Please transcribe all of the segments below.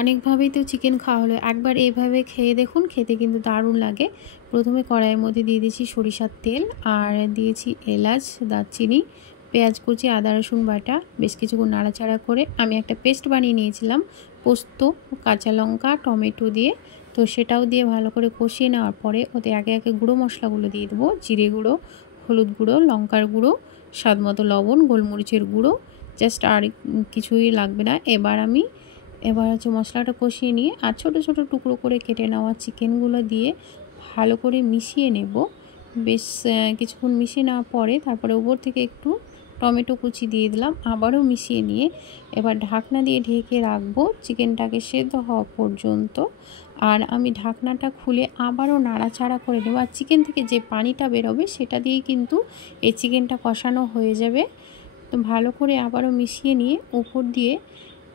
অনেকভাবেই তো চিকেন খাওয়া হলো, একবার এইভাবে খেয়ে দেখুন, খেতে কিন্তু দারুণ লাগে। প্রথমে কড়াইয়ের মধ্যে দিয়ে দিয়েছি সরিষার তেল, আর দিয়েছি এলাচ, দারচিনি, পেঁয়াজ কুচি, আদা রসুন বাটা। বেশ কিছুক্ষণ নাড়াচাড়া করে আমি একটা পেস্ট বানিয়ে নিয়েছিলাম পোস্ত, কাঁচা লঙ্কা, টমেটো দিয়ে। তো সেটাও দিয়ে ভালো করে কষিয়ে নেওয়ার পরে ওতে একে একে গুঁড়ো মশলাগুলো দিয়ে দেবো। জিরে গুঁড়ো, হলুদ গুঁড়ো, লঙ্কার গুঁড়ো, স্বাদ মতো লবণ, গোলমরিচের গুঁড়ো, জাস্ট আর কিছুই লাগবে না। এবার হচ্ছে মশলাটা কষিয়ে নিয়ে আর ছোটো ছোটো টুকরো করে কেটে নেওয়া চিকেনগুলো দিয়ে ভালো করে মিশিয়ে নেব। বেশ কিছুক্ষণ মিশিয়ে নেওয়ার পরে তারপরে উপর থেকে একটু টমেটো কুচি দিয়ে দিলাম, আবারও মিশিয়ে নিয়ে এবার ঢাকনা দিয়ে ঢেকে রাখবো চিকেনটাকে সেদ্ধ হওয়া পর্যন্ত। আর আমি ঢাকনাটা খুলে আবারও নাড়াচাড়া করে নেব। আর চিকেন থেকে যে পানিটা বেরোবে সেটা দিয়ে কিন্তু এই চিকেনটা কষানো হয়ে যাবে। তো ভালো করে আবারও মিশিয়ে নিয়ে উপর দিয়ে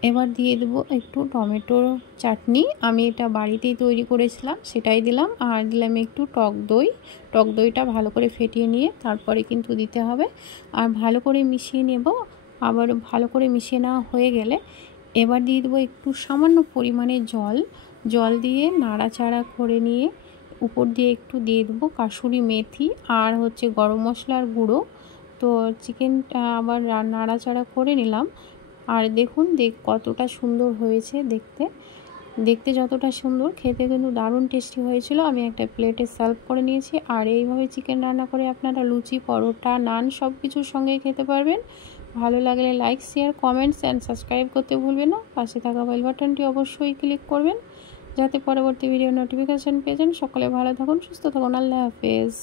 এবার দিয়ে দেবো একটু টমেটোর চাটনি। আমি এটা বাড়িতেই তৈরি করেছিলাম, সেটাই দিলাম। আর দিলাম একটু টক দই। টক দইটা ভালো করে ফেটিয়ে নিয়ে তারপরে কিন্তু দিতে হবে। আর ভালো করে মিশিয়ে নেব। আবার ভালো করে মিশিয়ে নেওয়া হয়ে গেলে এবার দিয়ে দেবো একটু সামান্য পরিমাণে জল দিয়ে নাড়াচাড়া করে নিয়ে উপর দিয়ে একটু দিয়ে দেবো কাসুরি মেথি আর হচ্ছে গরম মশলার গুঁড়ো। তো চিকেনটা আবার নাড়াচাড়া করে নিলাম। আর দেখুন কতটা সুন্দর হয়েছে দেখতে যতটা সুন্দর, খেতে কিন্তু দারুণ টেস্টি হয়েছিল। আমি একটা প্লেটে সার্ভ করে নিয়েছি। আর এইভাবে চিকেন রান্না করে আপনারা লুচি, পরোটা, নান সব কিছুর সঙ্গেই খেতে পারবেন। ভালো লাগলে like, share, comments and subscribe করতে ভুলবেন না। পাশে থাকা বেল বাটনটি অবশ্যই ক্লিক করবেন যাতে পরবর্তী ভিডিও নোটিফিকেশান পেয়ে যান। সকলে ভালো থাকুন, সুস্থ থাকুন। আল্লাহ হাফেজ।